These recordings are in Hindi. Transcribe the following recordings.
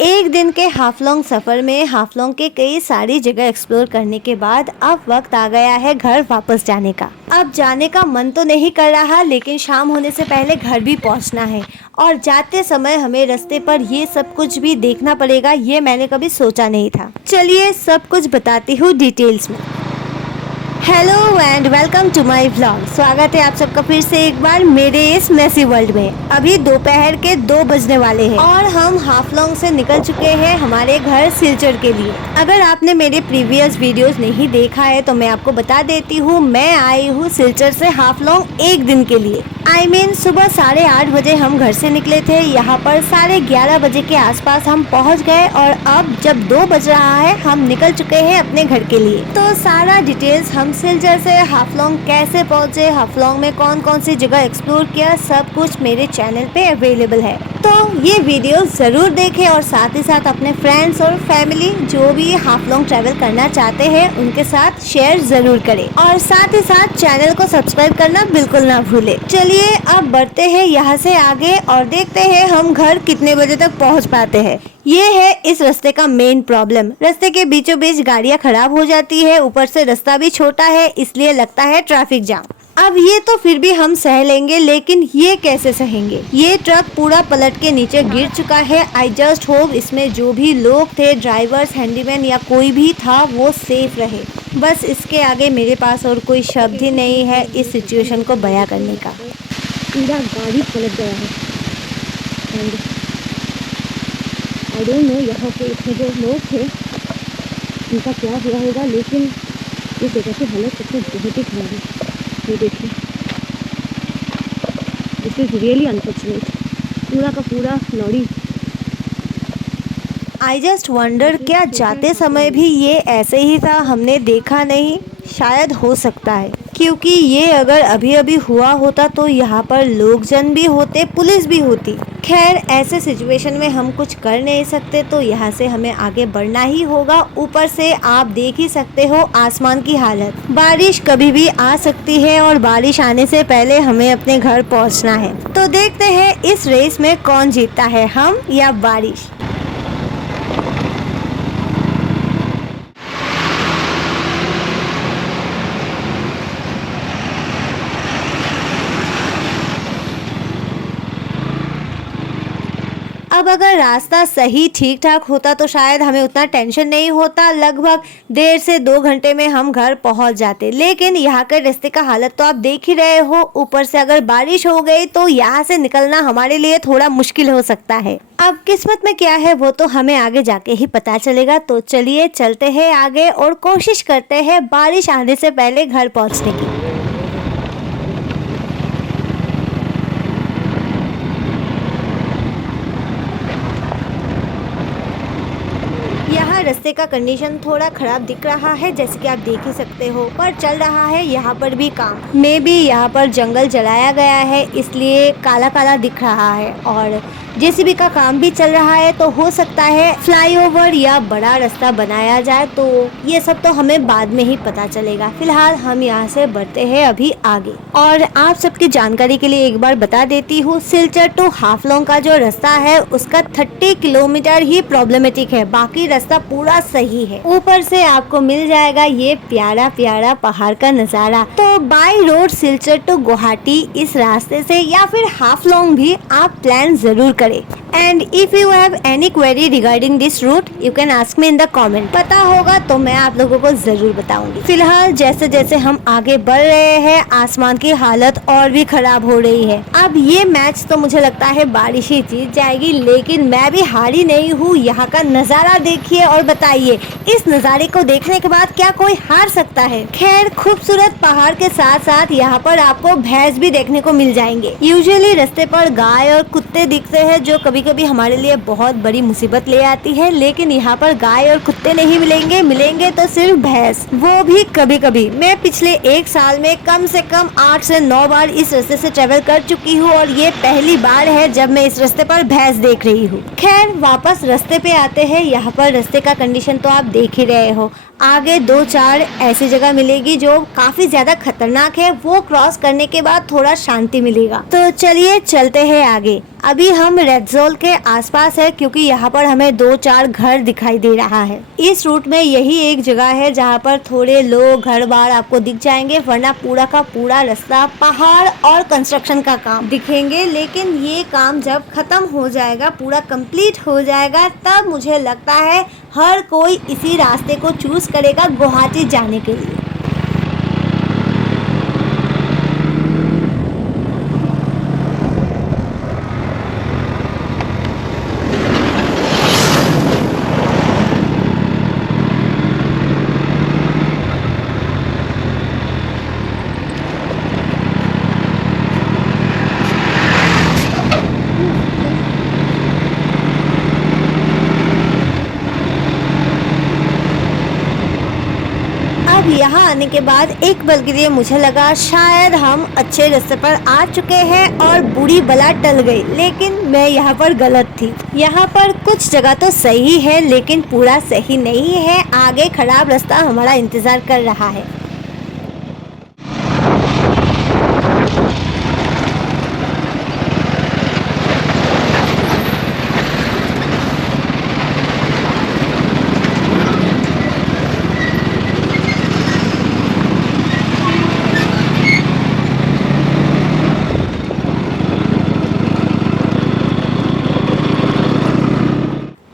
एक दिन के हाफलोंग सफ़र में हाफलोंग के कई सारी जगह एक्सप्लोर करने के बाद अब वक्त आ गया है घर वापस जाने का। अब जाने का मन तो नहीं कर रहा, लेकिन शाम होने से पहले घर भी पहुंचना है और जाते समय हमें रास्ते पर ये सब कुछ भी देखना पड़ेगा। ये मैंने कभी सोचा नहीं था। चलिए सब कुछ बताती हूँ डिटेल्स में। Hello and welcome to my vlog. स्वागत है आप सबका फिर से एक बार मेरे इस मेसी वर्ल्ड में। अभी दोपहर के 2 बजने वाले हैं और हम हाफलोंग से निकल चुके हैं हमारे घर सिलचर के लिए। अगर आपने मेरे प्रीवियस वीडियोस नहीं देखा है तो मैं आपको बता देती हूँ, मैं आई हूँ सिलचर से हाफलोंग एक दिन के लिए। सुबह 8:30 बजे हम घर से निकले थे। यहाँ पर 11:30 बजे के आसपास हम पहुँच गए और अब जब 2 बज रहा है हम निकल चुके हैं अपने घर के लिए। तो सारा डिटेल्स हम सिलचर से हाफलोंग कैसे पहुँचे, हाफलोंग में कौन कौन सी जगह एक्सप्लोर किया, सब कुछ मेरे चैनल पे अवेलेबल है। तो ये वीडियो जरूर देखें और साथ ही साथ अपने फ्रेंड्स और फैमिली जो भी हाफलोंग ट्रैवल करना चाहते हैं उनके साथ शेयर जरूर करें और साथ ही साथ चैनल को सब्सक्राइब करना बिल्कुल ना भूलें। चलिए अब बढ़ते हैं यहाँ से आगे और देखते हैं हम घर कितने बजे तक पहुँच पाते हैं। ये है इस रास्ते का मेन प्रॉब्लम। रास्ते के बीचों बीच गाड़ियाँ खराब हो जाती है, ऊपर से रास्ता भी छोटा है, इसलिए लगता है ट्रैफिक जाम। अब ये तो फिर भी हम सह लेंगे, लेकिन ये कैसे सहेंगे। ये ट्रक पूरा पलट के नीचे गिर चुका है। आई जस्ट होप इसमें जो भी लोग थे, ड्राइवर्स, हैंडीमैन या कोई भी था, वो सेफ रहे। बस इसके आगे मेरे पास और कोई शब्द ही नहीं है इस सिचुएशन को बयां करने का। पूरा गाड़ी पलट गया है एंड आई डोंट नो यहाँ पे इतने जो लोग थे उनका क्या हुआ होगा, लेकिन इस जगह की हालत सबसे बहुत ही खराब है। ये देखिए, दिस इज़ रियली अनफॉर्चुनेट। पूरा का पूरा लॉरी। आई जस्ट वंडर, क्या जाते समय भी ये ऐसे ही था, हमने देखा नहीं? शायद हो सकता है, क्योंकि ये अगर अभी अभी हुआ होता तो यहाँ पर लोकजन भी होते, पुलिस भी होती। खैर, ऐसे सिचुएशन में हम कुछ कर नहीं सकते, तो यहाँ से हमें आगे बढ़ना ही होगा। ऊपर से आप देख ही सकते हो आसमान की हालत। बारिश कभी भी आ सकती है और बारिश आने से पहले हमें अपने घर पहुँचना है। तो देखते हैं इस रेस में कौन जीतता है, हम या बारिश। अब अगर रास्ता सही ठीक ठाक होता तो शायद हमें उतना टेंशन नहीं होता, लगभग 1.5 से 2 घंटे में हम घर पहुंच जाते। लेकिन यहाँ के रास्ते का हालत तो आप देख ही रहे हो। ऊपर से अगर बारिश हो गई तो यहाँ से निकलना हमारे लिए थोड़ा मुश्किल हो सकता है। अब किस्मत में क्या है वो तो हमें आगे जाके ही पता चलेगा। तो चलिए चलते हैं आगे और कोशिश करते हैं बारिश आने से पहले घर पहुँचने की। रास्ते का कंडीशन थोड़ा खराब दिख रहा है, जैसे कि आप देख ही सकते हो, पर चल रहा है यहाँ पर भी काम। में भी यहाँ पर जंगल जलाया गया है, इसलिए काला काला दिख रहा है और जेसीबी का काम भी चल रहा है। तो हो सकता है फ्लाईओवर या बड़ा रास्ता बनाया जाए, तो ये सब तो हमें बाद में ही पता चलेगा। फिलहाल हम यहाँ से बढ़ते हैं अभी आगे। और आप सबकी जानकारी के लिए एक बार बता देती हूँ, सिलचर टू हाफलोंग का जो रास्ता है उसका 30 किलोमीटर ही प्रॉब्लमेटिक है, बाकी रास्ता पूरा सही है। ऊपर से आपको मिल जाएगा ये प्यारा प्यारा पहाड़ का नजारा। तो by road Silchar to Guwahati इस रास्ते से या फिर हाफलोंग भी आप प्लान जरूर करें। And if you have any query regarding this route, you can ask me in the comment. पता होगा तो मैं आप लोगों को जरूर बताऊंगी। फिलहाल जैसे जैसे हम आगे बढ़ रहे हैं आसमान की हालत और भी खराब हो रही है। अब ये मैच तो मुझे लगता है बारिश ही जीत जाएगी, लेकिन मैं भी हारी नहीं हूँ। यहाँ का नज़ारा देखिए और बताइए, इस नज़ारे को देखने के बाद क्या कोई हार सकता है। खैर, खूबसूरत पहाड़ के साथ साथ यहाँ पर आपको भैंस भी देखने को मिल जाएंगे। यूजुअली रास्ते पर गाय और कुत्ते दिखते हैं जो कभी कभी हमारे लिए बहुत बड़ी मुसीबत ले आती है, लेकिन यहाँ पर गाय और कुत्ते नहीं मिलेंगे, मिलेंगे तो सिर्फ भैंस, वो भी कभी कभी। मैं पिछले 1 साल में कम से कम 8 से 9 बार इस रास्ते से ट्रेवल कर चुकी हूँ और ये पहली बार है जब मैं इस रास्ते पर भैंस देख रही हूँ। खैर, वापस रास्ते पे आते हैं। यहाँ पर रास्ते का कंडीशन तो आप देख ही रहे हो। आगे 2-4 ऐसी जगह मिलेगी जो काफी ज्यादा खतरनाक है, वो क्रॉस करने के बाद थोड़ा शांति मिलेगा। तो चलिए चलते हैं आगे। अभी हम रेड जोन के आसपास है क्योंकि यहाँ पर हमें 2-4 घर दिखाई दे रहा है। इस रूट में यही एक जगह है जहाँ पर थोड़े लोग घर बार आपको दिख जाएंगे, वरना पूरा का पूरा रास्ता पहाड़ और कंस्ट्रक्शन का काम दिखेंगे। लेकिन ये काम जब खत्म हो जाएगा, पूरा कंप्लीट हो जाएगा, तब मुझे लगता है हर कोई इसी रास्ते को चूज करेगा गुवाहाटी जाने के लिए। अब यहाँ आने के बाद एक पल के लिए मुझे लगा शायद हम अच्छे रास्ते पर आ चुके हैं और बुरी बला टल गई, लेकिन मैं यहाँ पर गलत थी। यहाँ पर कुछ जगह तो सही है लेकिन पूरा सही नहीं है। आगे खराब रास्ता हमारा इंतजार कर रहा है।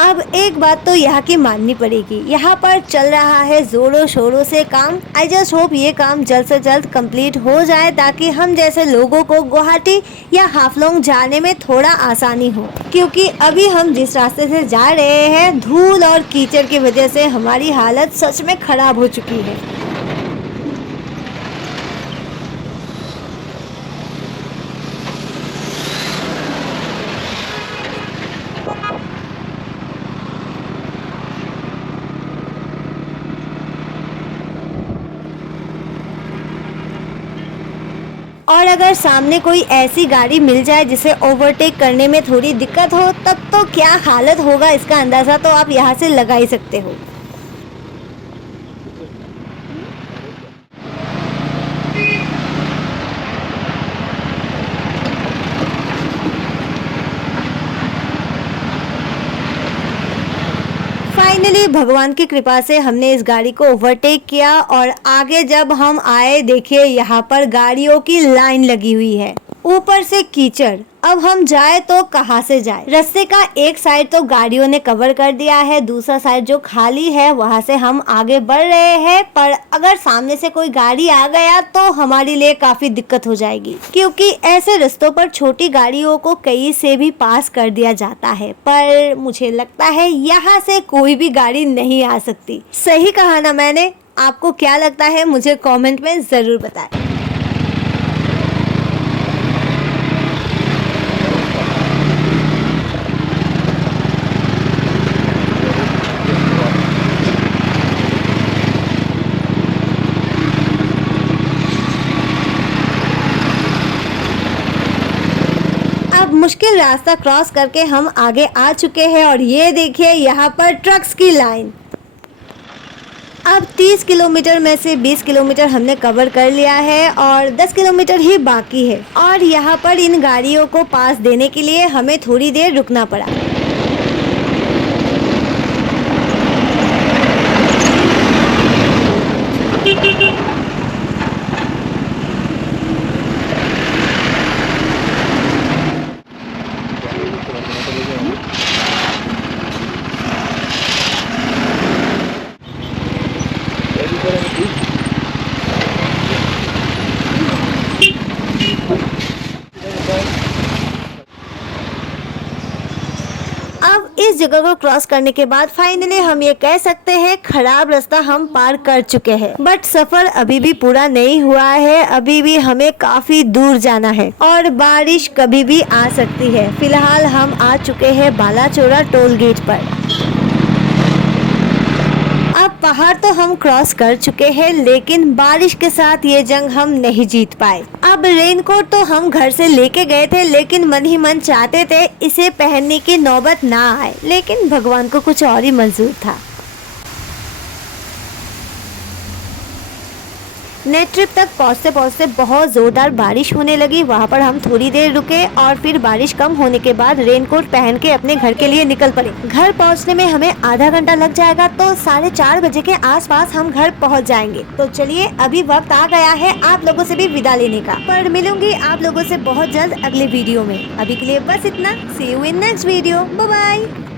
अब एक बात तो यहाँ की माननी पड़ेगी, यहाँ पर चल रहा है जोरों शोरों से काम। आई जस्ट होप ये काम जल्द से जल्द कंप्लीट हो जाए ताकि हम जैसे लोगों को गुवाहाटी या हाफलोंग जाने में थोड़ा आसानी हो, क्योंकि अभी हम जिस रास्ते से जा रहे हैं धूल और कीचड़ की वजह से हमारी हालत सच में खराब हो चुकी है। और अगर सामने कोई ऐसी गाड़ी मिल जाए जिसे ओवरटेक करने में थोड़ी दिक्कत हो, तब तो क्या हालत होगा इसका अंदाज़ा तो आप यहाँ से लगा ही सकते हो। फाइनली भगवान की कृपा से हमने इस गाड़ी को ओवरटेक किया और आगे जब हम आए, देखिए यहाँ पर गाड़ियों की लाइन लगी हुई है, ऊपर से कीचड़। अब हम जाए तो कहाँ से जाए? रास्ते का एक साइड तो गाड़ियों ने कवर कर दिया है, दूसरा साइड जो खाली है वहाँ से हम आगे बढ़ रहे हैं। पर अगर सामने से कोई गाड़ी आ गया तो हमारे लिए काफी दिक्कत हो जाएगी, क्योंकि ऐसे रास्तों पर छोटी गाड़ियों को कहीं से भी पास कर दिया जाता है। पर मुझे लगता है यहाँ से कोई भी गाड़ी नहीं आ सकती। सही कहा ना मैंने? आपको क्या लगता है मुझे कमेंट में जरूर बताएं। मुश्किल रास्ता क्रॉस करके हम आगे आ चुके हैं और ये देखिए यहाँ पर ट्रक्स की लाइन। अब 30 किलोमीटर में से 20 किलोमीटर हमने कवर कर लिया है और 10 किलोमीटर ही बाकी है। और यहाँ पर इन गाड़ियों को पास देने के लिए हमें थोड़ी देर रुकना पड़ा। अब इस जगह को क्रॉस करने के बाद फाइनली हम ये कह सकते हैं खराब रास्ता हम पार कर चुके हैं। बट सफर अभी भी पूरा नहीं हुआ है, अभी भी हमें काफी दूर जाना है और बारिश कभी भी आ सकती है। फिलहाल हम आ चुके हैं बालाचोरा टोल गेट पर। अब पहाड़ तो हम क्रॉस कर चुके हैं, लेकिन बारिश के साथ ये जंग हम नहीं जीत पाए। अब रेनकोट तो हम घर से लेके गए थे, लेकिन मन ही मन चाहते थे इसे पहनने की नौबत ना आए, लेकिन भगवान को कुछ और ही मंजूर था। अपने ट्रिप तक पहुँचते पहुँचते बहुत जोरदार बारिश होने लगी। वहाँ पर हम थोड़ी देर रुके और फिर बारिश कम होने के बाद रेनकोट पहन के अपने घर के लिए निकल पड़े। घर पहुँचने में हमें आधा घंटा लग जाएगा, तो 4:30 बजे के आसपास हम घर पहुँच जाएंगे। तो चलिए अभी वक्त आ गया है आप लोगों से भी विदा लेने का, पर मिलूंगी आप लोगों से बहुत जल्द अगले वीडियो में। अभी के लिए बस इतना। See you in next video. Bye bye.